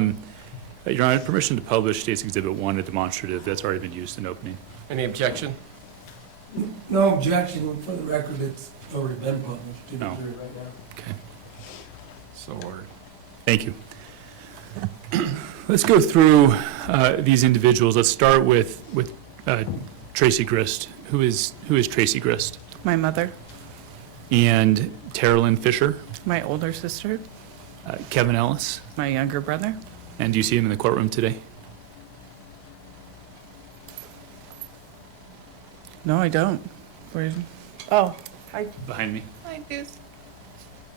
Your Honor, permission to publish State's Exhibit 1, a demonstrative that's already been used in opening. Any objection? No objection. For the record, it's already been published to the No. jury right now. Okay. So ordered. Thank you. Let's go through these individuals. Let's start with Tracy Grist. Who is Tracy Grist? My mother, And Terilyn Fisher, my older sister, Kevin Ellis. my younger brother. And do you see him in the courtroom today? No, I don't. Where? Oh, Behind me. I do.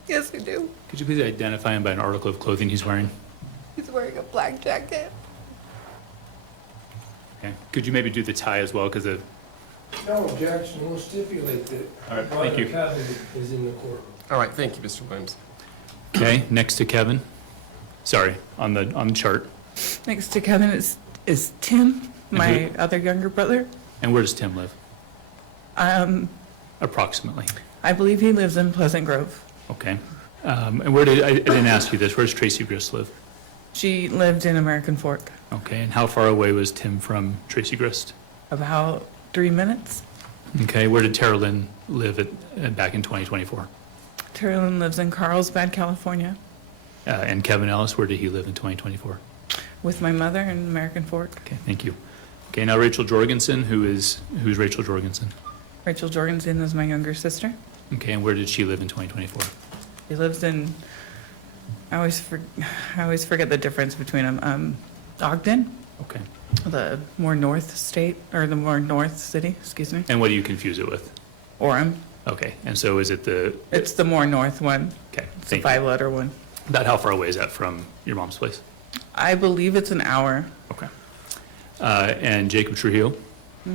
Yes, we do. Could you please identify him by an article of clothing he's wearing? He's wearing a black jacket. Okay. Could you maybe do the tie as well? Because of No objection. We'll stipulate that All right, Brother thank you. Kevin is in the courtroom. All right, thank you, Mr. Williams. Okay, next to Kevin. Sorry, on the chart. Next to Kevin is Tim, my who? other younger brother. And where does Tim live? Approximately. I believe he lives in Pleasant Grove. Okay. And where I didn't ask you this, where does Tracy Grist live? She lived in American Fork. Okay, and how far away was Tim from Tracy Grist? About 3 minutes. Okay, where did Terilyn live back in 2024? Terilyn lives in Carlsbad, California, And Kevin Ellis, where did he live in 2024? with my mother in American Fork. Okay, thank you. Okay, now Rachel Jorgensen, who's Rachel Jorgensen? Rachel Jorgensen is my younger sister. Okay, and where did she live in 2024? She lives in, I always forget the difference between them. Ogden, Okay. the more north state, or the more north city, excuse me. And what do you confuse it with? Orem. Okay, and so is it It's the more north one. okay, It's the thank you. 5-letter one. About how far away is that from your mom's place? I believe it's an hour. Okay. And Jacob Trujillo,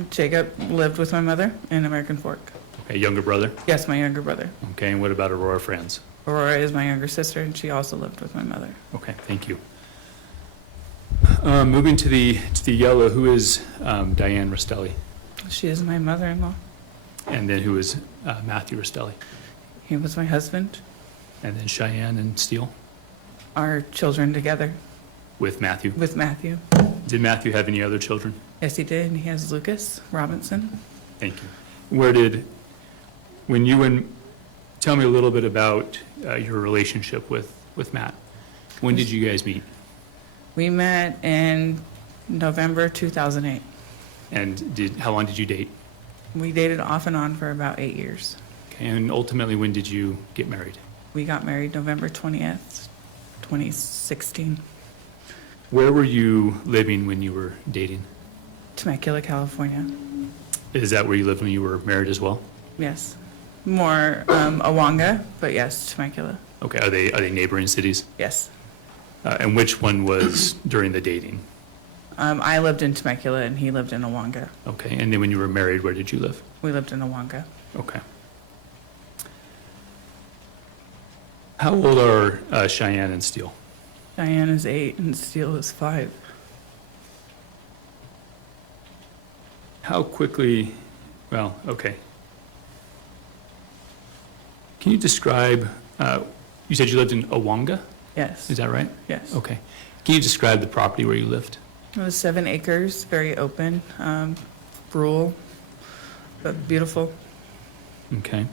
Jacob lived with my mother in American Fork. okay, younger brother? Yes, my younger brother. Okay, and what about Aurora Franz? Aurora is my younger sister, and she also lived with my mother. Okay, thank you. Moving to the yellow, who is Diane Restelli? She is my mother-in-law. And then who is Matthew Restelli? He was my husband. And then Cheyenne and Steele Our children together with Matthew. with Matthew. Did Matthew have any other children? Yes, he did. He has Lucas Robinson. Thank you. Tell me a little bit about your relationship with Matt. When did you guys meet? We met in November 2008. And how long did you date? We dated off and on for about 8 years. Okay, and ultimately, when did you get married? We got married November 20th, 2016, Where were you living when you were dating? Temecula, California. Is that where you lived when you were married as well? Yes. More Awanga, but yes, Temecula. Okay, are they neighboring cities? Yes. And which one was during the dating? I lived in Temecula and he lived in Awanga. Okay, and then when you were married, where did you live? We lived in Awanga. Okay. How old are Cheyenne and Steele? Diane is 8 and Steele is 5. How quickly, well, okay. Can you describe, you said you lived in Awanga, Yes. is that right? Yes. Okay. Can you describe the property where you lived? It was 7 acres, very open, rural, but beautiful. Okay.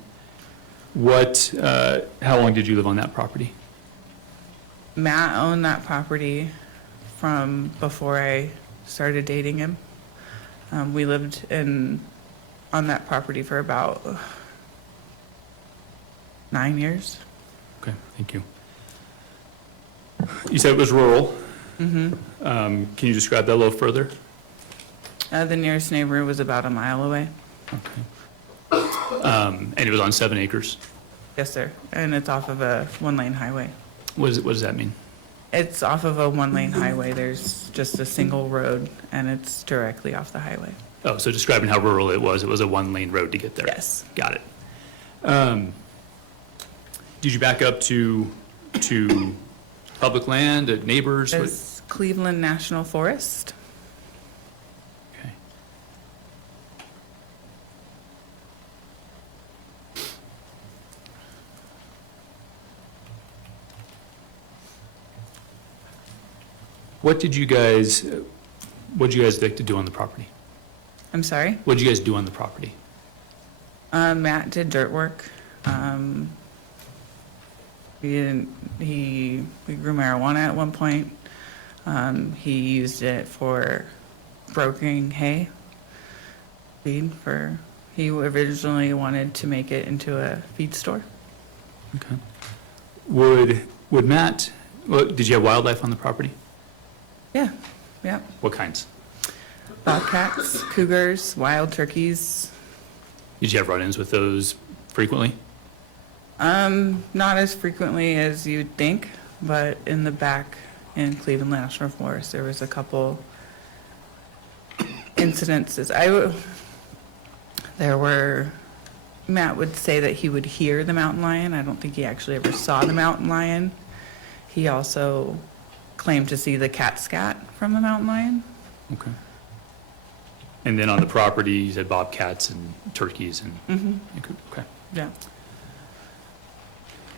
How long did you live on that property? Matt owned that property from before I started dating him. We lived on that property for about 9 years. Okay, thank you. You said it was rural. Mm-hmm. Can you describe that a little further? The nearest neighbor was about a mile away. Okay. And it was on 7 acres. Yes, sir. And it's off of a 1-lane highway. What does that mean? It's off of a 1-lane highway. There's just a single road, and it's directly off the highway. Oh, so describing how rural it was a 1-lane road to get there. Yes. Got it. Did you back up to public land, neighbors? It's Cleveland National Forest. Okay. What did you guys like to do on the property? I'm sorry? What did you guys do on the property? Matt did dirt work. We grew marijuana at one point. He used it for brokering hay. He originally wanted to make it into a feed store. Okay. Would Matt, well, did you have wildlife on the property? Yeah. What kinds? Bobcats, cougars, wild turkeys. Did you have run-ins with those frequently? Not as frequently as you'd think, but in the back in Cleveland National Forest, there was a couple incidences. Matt would say that he would hear the mountain lion. I don't think he actually ever saw the mountain lion. He also claimed to see the cat scat from the mountain lion. Okay. And then on the property, you said bobcats and turkeys and, okay. Yeah.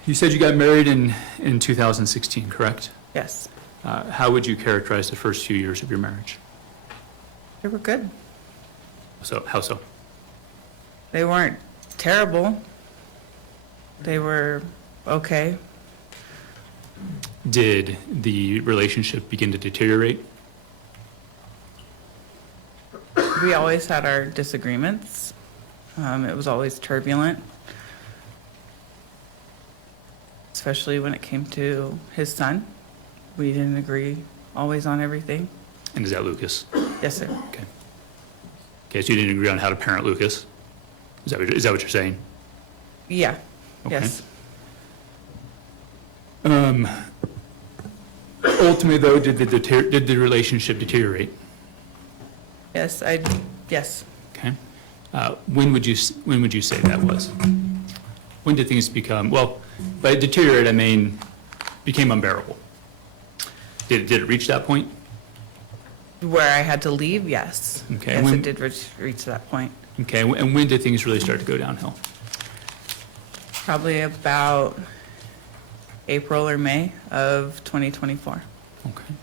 You said you got married in 2016, correct? Yes. How would you characterize the first few years of your marriage? They were good. So, how so? They weren't terrible. They were okay. Did the relationship begin to deteriorate? We always had our disagreements. It was always turbulent, especially when it came to his son. We didn't agree always on everything. And is that Lucas? Yes, sir. Okay. Okay, so you didn't agree on how to parent Lucas? Is that what you're saying? Yeah. Okay. Yes. Ultimately, though, did the relationship deteriorate? Yes. Yes. Okay. When would you say that was? When did things become, well, by deteriorate, I mean, became unbearable? Did it reach that point? Where I had to leave, yes. Okay, Yes, when- it did reach that point. Okay, and when did things really start to go downhill? Probably about April or May of 2024. Okay.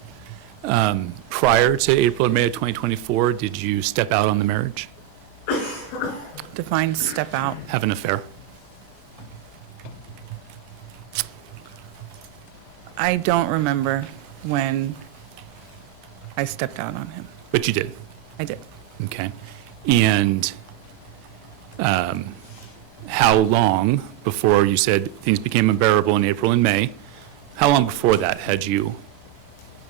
Prior to April or May of 2024, did you step out on the marriage? Define step out. Have an affair? I don't remember when I stepped out on him. But you did? I did. Okay. And how long before you said things became unbearable in April and May, how long before that had you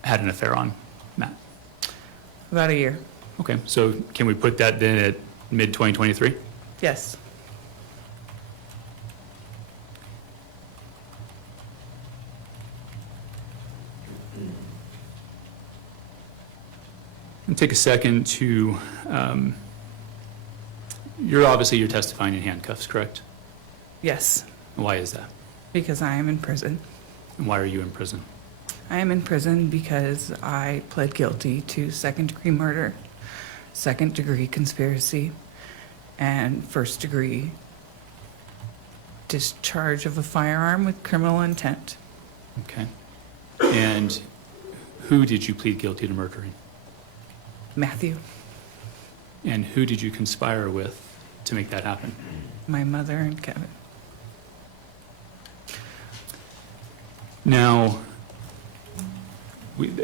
had an affair on Matt? About a year. Okay, so can we put that then at mid-2023? Yes. And take a second to, you're testifying in handcuffs, correct? Yes. Why is that? Because I am in prison. And why are you in prison? I am in prison because I pled guilty to second-degree murder, second-degree conspiracy, and first-degree discharge of a firearm with criminal intent. Okay. And who did you plead guilty to murdering? Matthew, And who did you conspire with to make that happen? my mother, and Kevin. Now,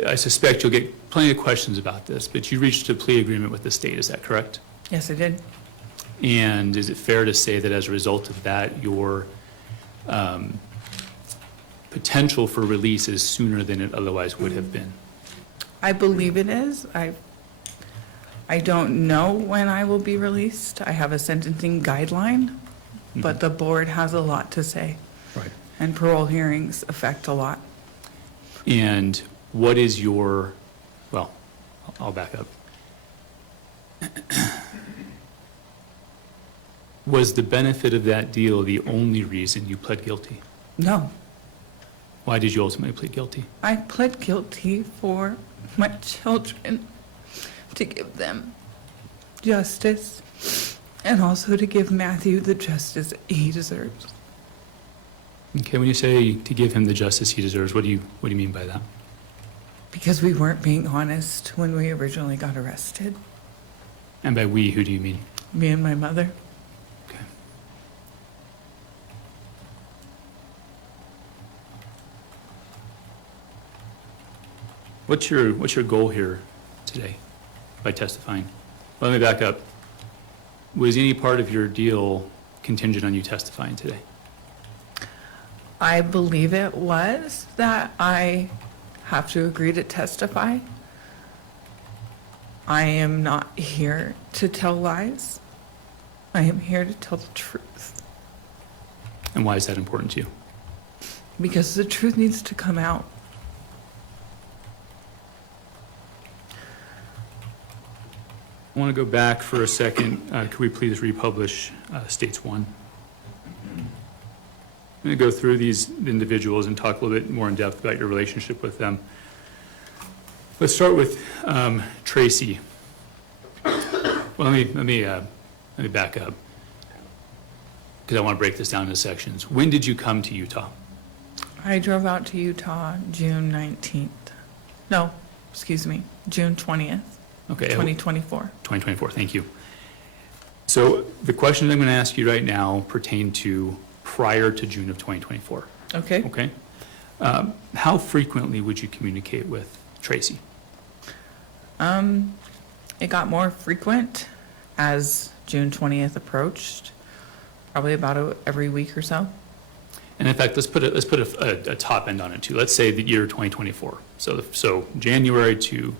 I suspect you'll get plenty of questions about this, but you reached a plea agreement with the state, is that correct? Yes, I did. And is it fair to say that as a result of that, your potential for release is sooner than it otherwise would have been? I believe it is. I don't know when I will be released. I have a sentencing guideline, but the board has a lot to say, Right. and parole hearings affect a lot. And what is your, well, I'll back up. Was the benefit of that deal the only reason you pled guilty? No, Why did you ultimately plead guilty? I pled guilty for my children, to give them justice, and also to give Matthew the justice he deserves. Okay, when you say to give him the justice he deserves, what do you mean by that? Because we weren't being honest when we originally got arrested, And by we, who do you mean? me and my mother. Okay. What's your goal here today by testifying? Let me back up. Was any part of your deal contingent on you testifying today? I believe it was that I have to agree to testify. I am not here to tell lies. I am here to tell the truth, And why is that important to you? because the truth needs to come out. I want to go back for a second. Could we please republish States 1? I'm going to go through these individuals and talk a little bit more in depth about your relationship with them. Let's start with Tracy. Well, let me back up, because I want to break this down into sections. When did you come to Utah? I drove out to Utah June 19th. No, excuse me, June 20th, Okay, 2024. 2024, thank you. So the questions I'm going to ask you right now pertain to prior to June of 2024, Okay. okay? How frequently would you communicate with Tracy? It got more frequent as June 20th approached, probably about every week or so. And in fact, let's put a top end on it too. Let's say the year 2024. So January to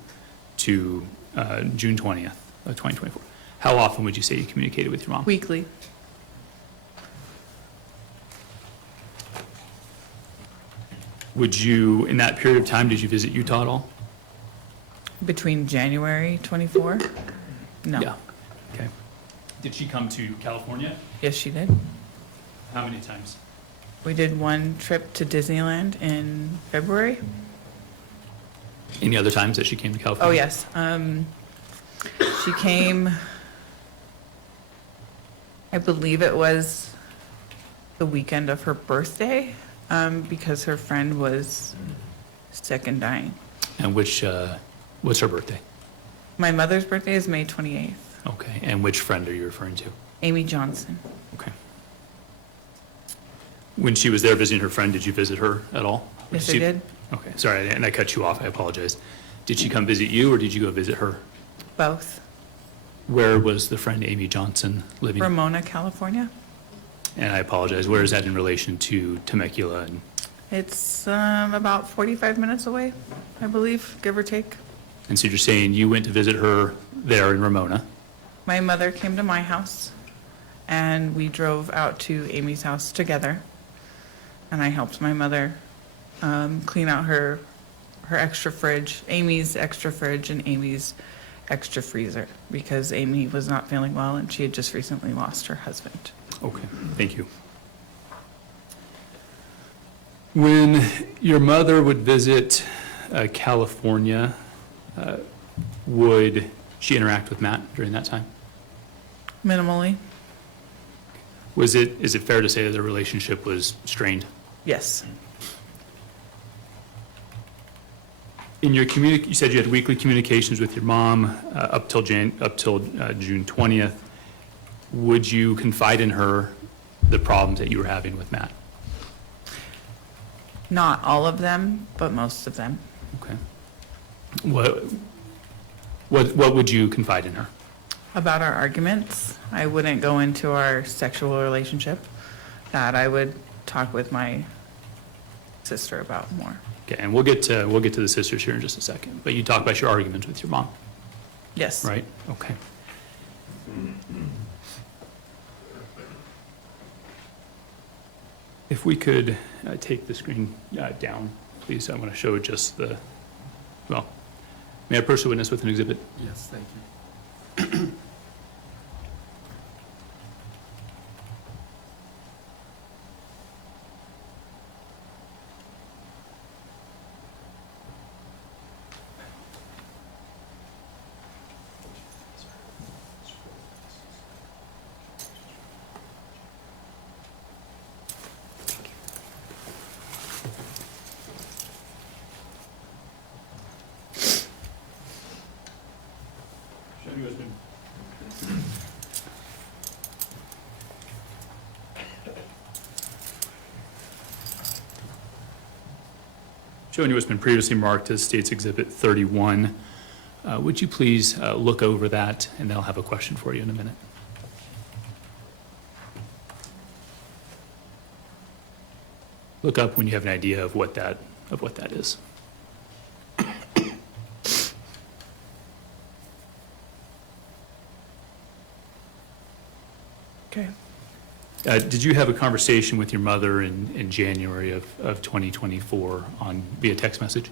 June 20th of 2024. How often would you say you communicated with your mom? Weekly. Would you, in that period of time, did you visit Utah at all? Between January 24? No. Yeah. Okay. Did she come to California? Yes, she did. How many times? We did one trip to Disneyland in February. Any other times that she came to Oh, California? yes. She came, I believe it was the weekend of her birthday, because her friend was sick and dying. And what's her birthday? My mother's birthday is May 28th. Okay. And which friend are you referring to? Amy Johnson. Okay. When she was there visiting her friend, did you visit her at all? Yes, I did. Okay, sorry, and I cut you off, I apologize. Did she come visit you, or did you go visit her? Both. Where was the friend Amy Johnson living? Ramona, California. And I apologize, where is that in relation to Temecula? And It's about 45 minutes away, I believe, give or take. so you're saying you went to visit her there in Ramona? My mother came to my house, and we drove out to Amy's house together. And I helped my mother clean out her extra fridge, Amy's extra fridge and Amy's extra freezer, because Amy was not feeling well and she had just recently lost her husband. Okay, thank you. When your mother would visit California, would she interact with Matt during that time? Minimally, Is it fair to say that the relationship was strained? yes. In your you said you had weekly communications with your mom up till June 20th. Would you confide in her the problems that you were having with Matt? Not all of them, but most of them. Okay. What would you confide in her? About our arguments, I wouldn't go into our sexual relationship. That I would talk with my sister about more. Okay, and we'll get to the sisters here in just a second. But you talk about your arguments with your mom, Yes. right? Okay. If we could take the screen down, please. I want to show just well, may I approach the witness with an exhibit? Yes, thank you. Showing you what's been previously marked as State's Exhibit 31. Would you please look over that, and then I'll have a question for you in a minute. Look up when you have an idea of what that is. Okay. Did you have a conversation with your mother in January of 2024 via text message?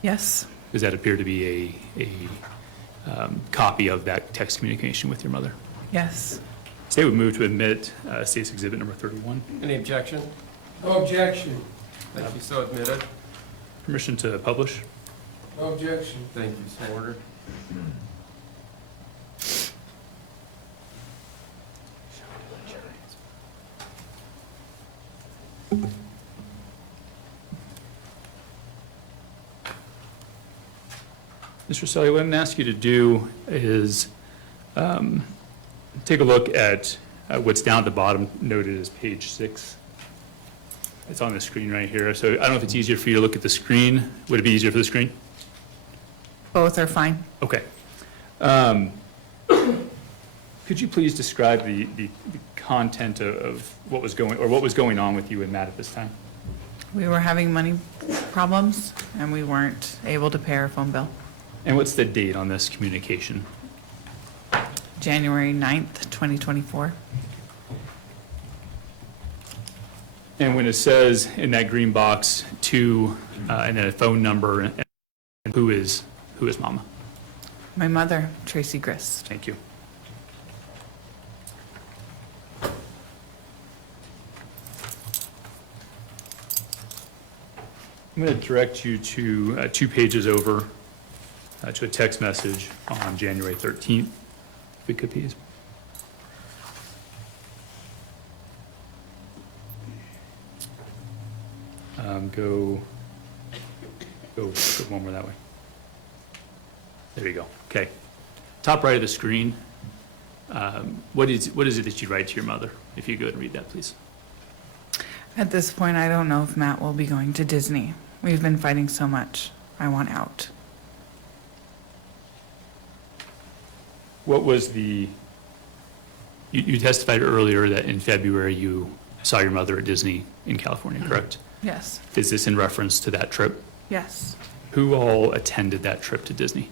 Yes. Does that appear to be a copy of that text communication with your mother? Yes. State would move to admit State's Exhibit number 31. Any objection? No objection. Thank you, so admitted. Permission to publish? No objection. Thank you, so ordered. Mr. Restelli, what I'm going to ask you to do is take a look at what's down at the bottom, noted as page 6. It's on the screen right here. So I don't know if it's easier for you to look at the screen. Would it be easier for the screen? Both are fine. Okay. Could you please describe the content of what was going on with you and Matt at this time? We were having money problems, and we weren't able to pay our phone bill. And what's the date on this communication? January 9th, 2024. And when it says in that green box to, and then a phone number, and who is Mama? My mother, Tracy Grist. Thank you. I'm going to direct you to 2 pages over to a text message on January 13th, if we could please. Go one more that way. There you go. Okay. Top right of the screen. What is it that you write to your mother? If you go ahead and read that, please. At this point, I don't know if Matt will be going to Disney. We've been fighting so much. I want out. What was you testified earlier that in February you saw your mother at Disney in California, correct? Yes. Is this in reference to that trip? Yes. Who all attended that trip to Disney?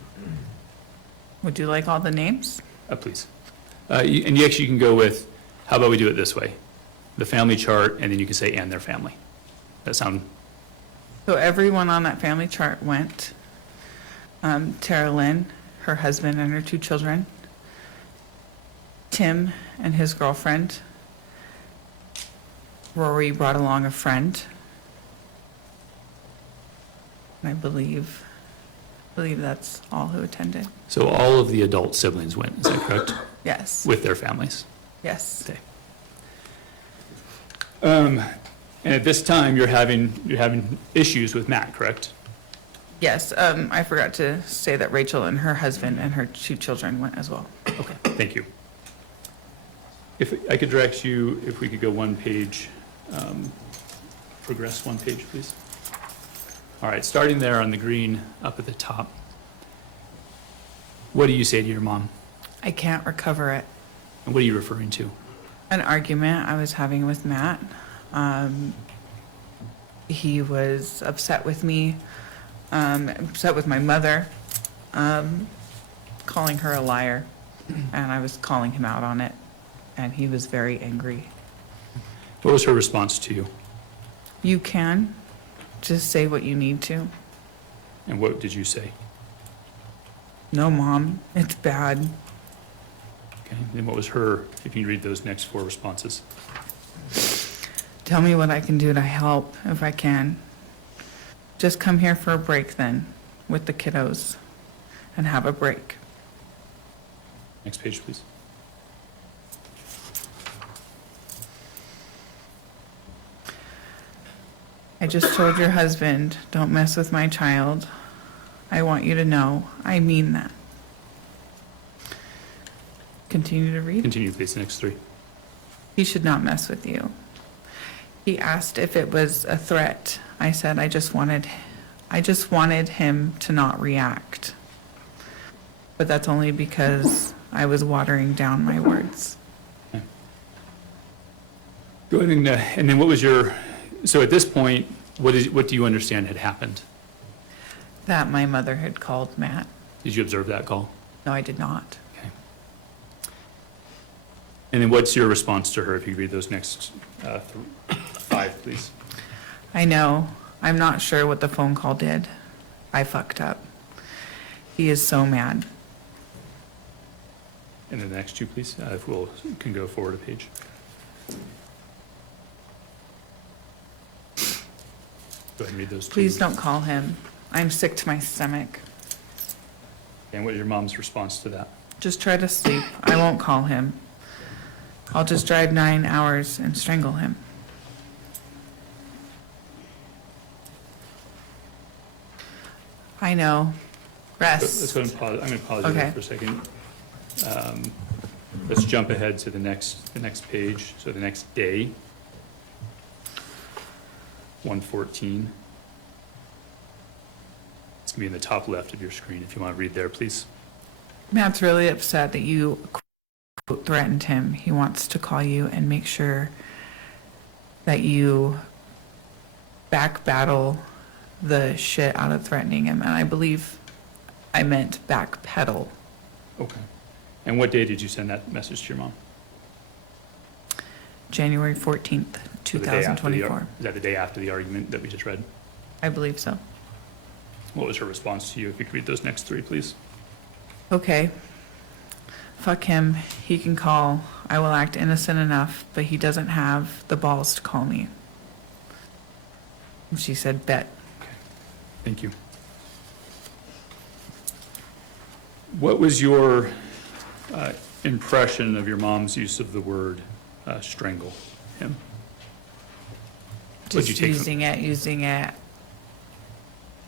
Would you like all the names? Please. And you actually can go with, how about we do it this way? The family chart, and then you can say, and their family. That sound? So everyone on that family chart went. Tara Lynn, her husband and her 2 children. Tim and his girlfriend. Rory brought along a friend. And I believe that's all who attended. So all of the adult siblings went, is that correct? Yes. With their families? Yes. Okay. And at this time, you're having issues with Matt, correct? Yes. I forgot to say that Rachel and her husband and her 2 children went as well. Okay, thank you. If I could direct you, if we could go one page, progress one page, please. All right, starting there on the green up at the top. What do you say to your mom? I can't recover it. And what are you referring to? An argument I was having with Matt. He was upset with me, upset with my mother, calling her a liar, and I was calling him out on it, and he was very angry. What was her response to you? You can just say what you need to. And what did you say? No, Mom, it's bad. Okay, and what was her, if you read those next 4 responses? Tell me what I can do to help if I can. Just come here for a break then with the kiddos and have a break. Next page, please. I just told your husband, don't mess with my child. I want you to know, I mean that. Continue to read. Continue, please, the next three. He should not mess with you. He asked if it was a threat. I said I just wanted him to not react. But that's only because I was watering down my words. Go ahead and then what was so at this point, what do you understand had happened? That my mother had called Matt. Did you observe that call? No, I did not. Okay. And then what's your response to her, if you read those next 5, please? I know. I'm not sure what the phone call did. I fucked up. He is so mad. And then the next 2, please, if can go forward a page. Go ahead and read those 2. Please don't call him. I'm sick to my stomach. And what is your mom's response to that? Just try to sleep. I won't call him. I'll just drive 9 hours and strangle him. I know. Let's Rest. go ahead and pause. I'm going to pause you Okay. there for a second. Let's jump ahead to the next page, so the next day. 114. It's going to be in the top left of your screen, if you want to read there, please. Matt's really upset that you quote, threatened him. He wants to call you and make sure that you back battle the shit out of threatening him. And I believe I meant backpedal. Okay. And what day did you send that message to your mom? January 14th, So the day after 2024. Is that the day after the argument that we just read? I believe so. What was her response to you? If you could read those next 3, please. Okay. Fuck him. He can call. I will act innocent enough, but he doesn't have the balls to call me. And she said, bet. Thank you. What was your impression of your mom's use of the word strangle him? What'd you Just take from- using it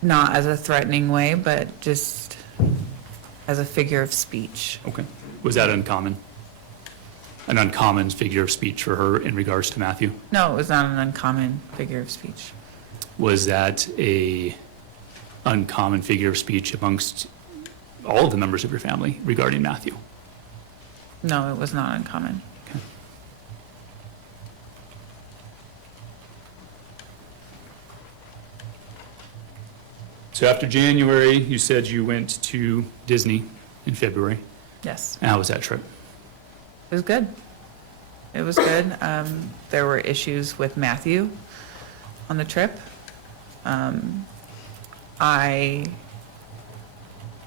not as a threatening way, but just as a figure of speech. Okay. Was that uncommon? An uncommon figure of speech for her in regards to Matthew? No, it was not an uncommon figure of speech. Was that a uncommon figure of speech amongst all of the members of your family regarding Matthew? No, it was not uncommon. Okay. So after January, you said you went to Disney in February. Yes, And how was that trip? it was good. It was good. There were issues with Matthew on the trip. I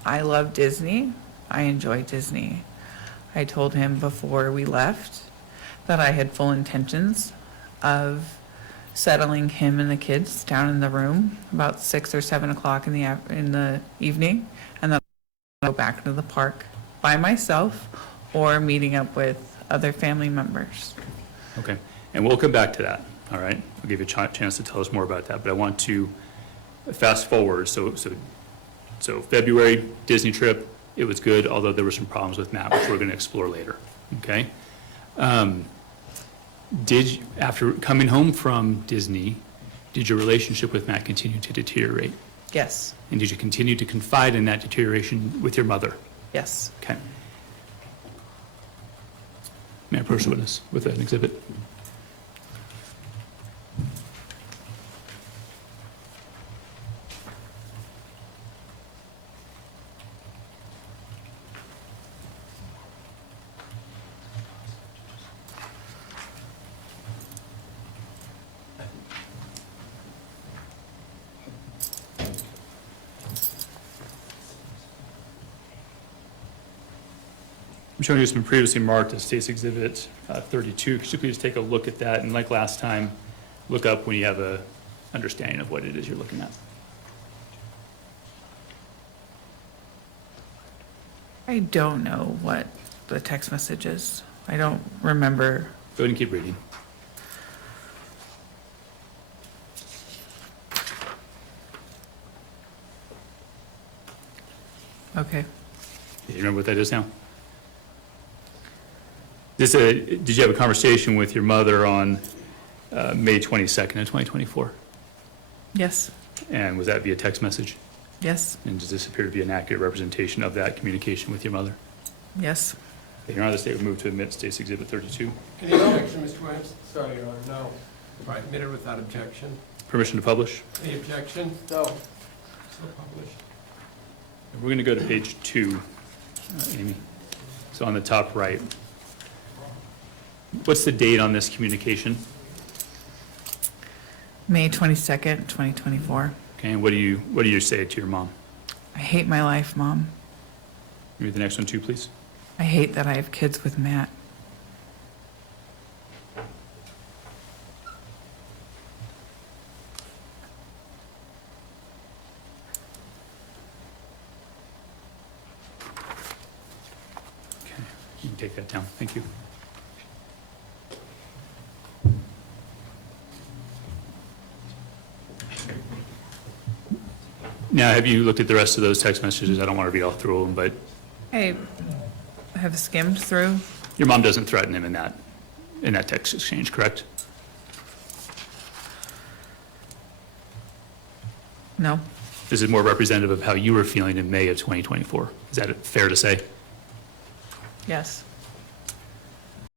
love Disney. I enjoy Disney. I told him before we left that I had full intentions of settling him and the kids down in the room about 6 or 7 o'clock in the evening, and then I'll go back to the park by myself or meeting up with other family members. Okay, and we'll come back to that, all right? I'll give you a chance to tell us more about that, but I want to fast forward. So February Disney trip, it was good, although there were some problems with Matt, which we're going to explore later, okay? After coming home from Disney, did your relationship with Matt continue to deteriorate? Yes, And did you continue to confide in that deterioration with your mother? yes. Okay. May I approach the witness with an exhibit? I'm showing you what's been previously marked as State's Exhibit 32. Could you please take a look at that, and like last time, look up when you have a understanding of what it is you're looking at. I don't know what the text message is. I don't remember. Go ahead and keep reading. Okay. Do you remember what that is now? Did you have a conversation with your mother on May 22nd of 2024? Yes, And was that via text message? yes, And does this appear to be an accurate representation of that communication with your mother? yes. Your Honor, the state would move to admit State's Exhibit 32. Any objection, Mr. Williams? Sorry, Your Honor, no. Right, admitted without objection. Permission to publish? Any objection? No. So published. We're going to go to page 2, Amy. So on the top right. What's the date on this communication? May 22nd, 2024. Okay, and what do you say to your mom? I hate my life, Mom. Read the next one too, please. I hate that I have kids with Matt. Okay, you can take that down. Thank you. Now, have you looked at the rest of those text messages? I don't want to read all through them, but I have skimmed through. your mom doesn't threaten him in that text exchange, correct? No, This is more representative of how you were feeling in May of 2024. Is that fair to say? yes,